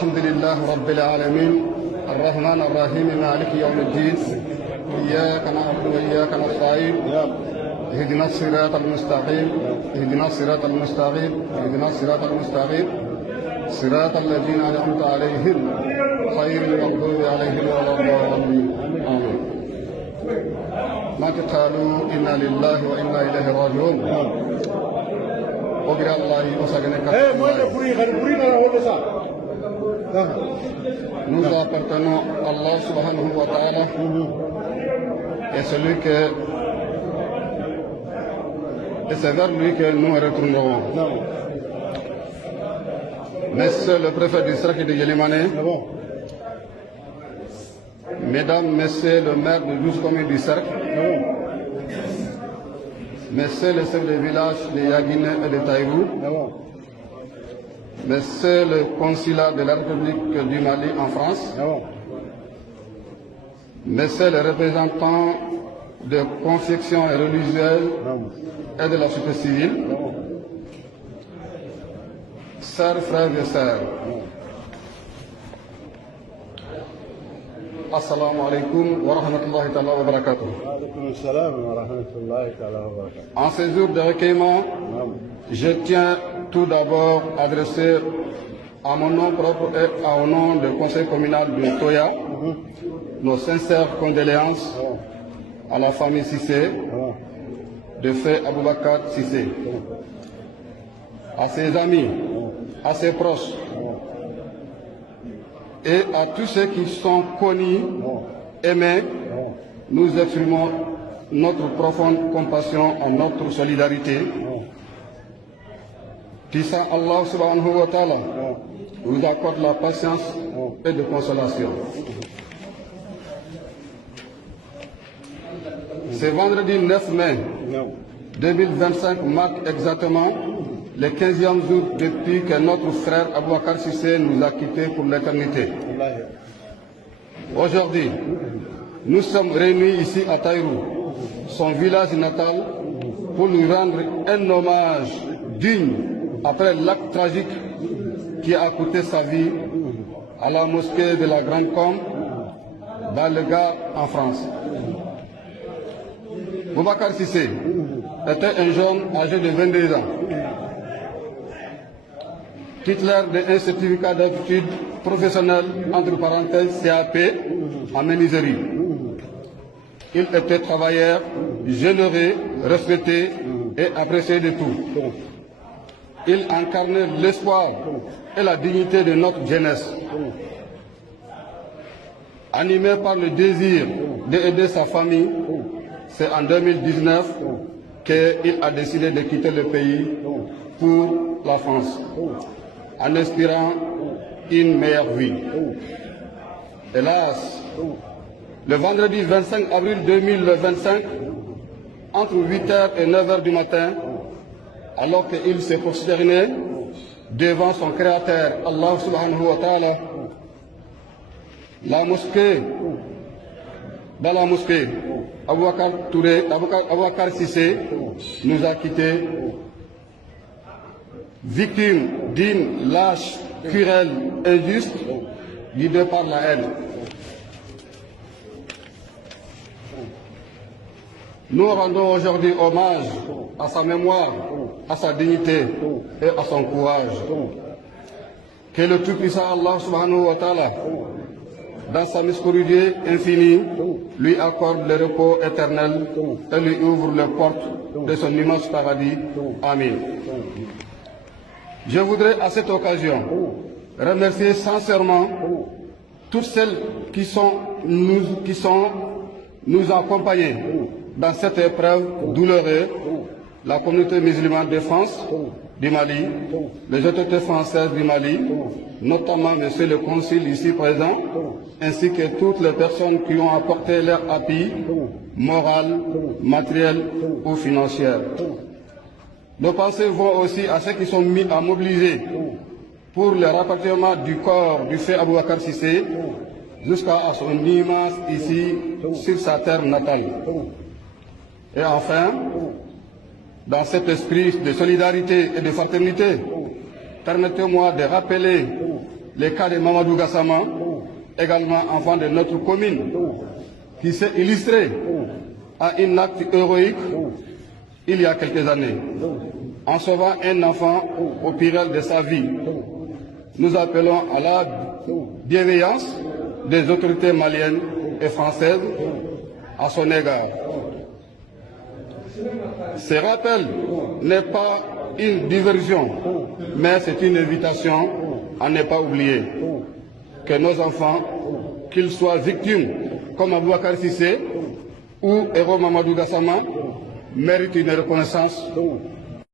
الحمد لله رب العالمين الرحمن الرحيم مالك يوم الدين إياك نعبد وإياك نستعين اهدنا الصراط المستقيم اهدنا الصراط المستقيم اهدنا الصراط المستقيم صراط الذين أنعمت عليهم خير المغضوب عليهم ولا الضالين آمين. ما قالوا إنا لله وإنا إليه راجعون. Nous appartenons à Allah subhanahu wa ta'ala et c'est vers lui que nous retournerons. Monsieur le préfet du cercle de Yélimané, mesdames, messieurs le maire de 12 communes du cercle, messieurs le chef de village de Yaguiné et de Taïrou, messieurs le consulat de la République du Mali en France, messieurs les représentants de confessions religieuses et de la société civile, chers frères et sœurs, Assalamu alaikum wa rahmatullahi ta'ala wa barakatuh. En ces jours de recueillement, je tiens tout d'abord à adresser à mon nom propre et au nom du conseil communal de Toya nos sincères condoléances à la famille Cissé de Feu Aboubakar Cissé, à ses amis, à ses proches et à tous ceux qui sont connus, aimés. Nous exprimons notre profonde compassion et notre solidarité. Puissant Allah subhanahu wa ta'ala vous accorde la patience et de consolation. Ce vendredi 9 mai 2025 marque exactement le 15e jour depuis que notre frère Aboubakar Cissé nous a quittés pour l'éternité. Aujourd'hui, nous sommes réunis ici à Taïrou, son village natal, pour lui rendre un hommage digne après l'acte tragique qui a coûté sa vie à la mosquée de la Grande Combe, dans le Gard, en France. Aboubakar Cissé était un jeune âgé de 22 ans, titulaire d'un certificat d'aptitude professionnelle, entre parenthèses CAP, en menuiserie. Il était travailleur, généreux, respecté et apprécié de tout. Il incarnait l'espoir et la dignité de notre jeunesse. Animé par le désir d'aider sa famille, c'est en 2019 qu'il a décidé de quitter le pays pour la France, en espérant une meilleure vie. Hélas, le vendredi 25 avril 2025, entre 8h et 9h du matin, alors qu'il s'est prosterné devant son créateur, Allah subhanahu wa ta'ala, dans la mosquée, Aboubakar Cissé nous a quittés, victime d'une lâche, cruelle, injuste, guidée par la haine. Nous rendons aujourd'hui hommage à sa mémoire, à sa dignité et à son courage. Que le Tout-Puissant Allah subhanahu wa ta'ala, dans sa miséricorde infinie, lui accorde le repos éternel et lui ouvre les portes de son immense paradis. Amen. Je voudrais à cette occasion remercier sincèrement toutes celles qui nous accompagner dans cette épreuve douloureuse, la communauté musulmane de France, du Mali, les autorités françaises du Mali, notamment Monsieur le Consul ici présent, ainsi que toutes les personnes qui ont apporté leur appui moral, matériel ou financier. Nos pensées vont aussi à ceux qui sont mis à mobiliser pour le rapatriement du corps du Feu Aboubakar Cissé jusqu'à son image ici sur sa terre natale. Et enfin, dans cet esprit de solidarité et de fraternité, permettez-moi de rappeler le cas de Mamadou Gassama, également enfant de notre commune, qui s'est illustré à un acte héroïque il y a quelques années, en sauvant un enfant au péril de sa vie. Nous appelons à la bienveillance des autorités maliennes et françaises à son égard. Ce rappel n'est pas une diversion, mais c'est une invitation à ne pas oublier que nos enfants, qu'ils soient victimes comme Aboubacar Cissé ou Héros Mamadou Gassama, méritent une reconnaissance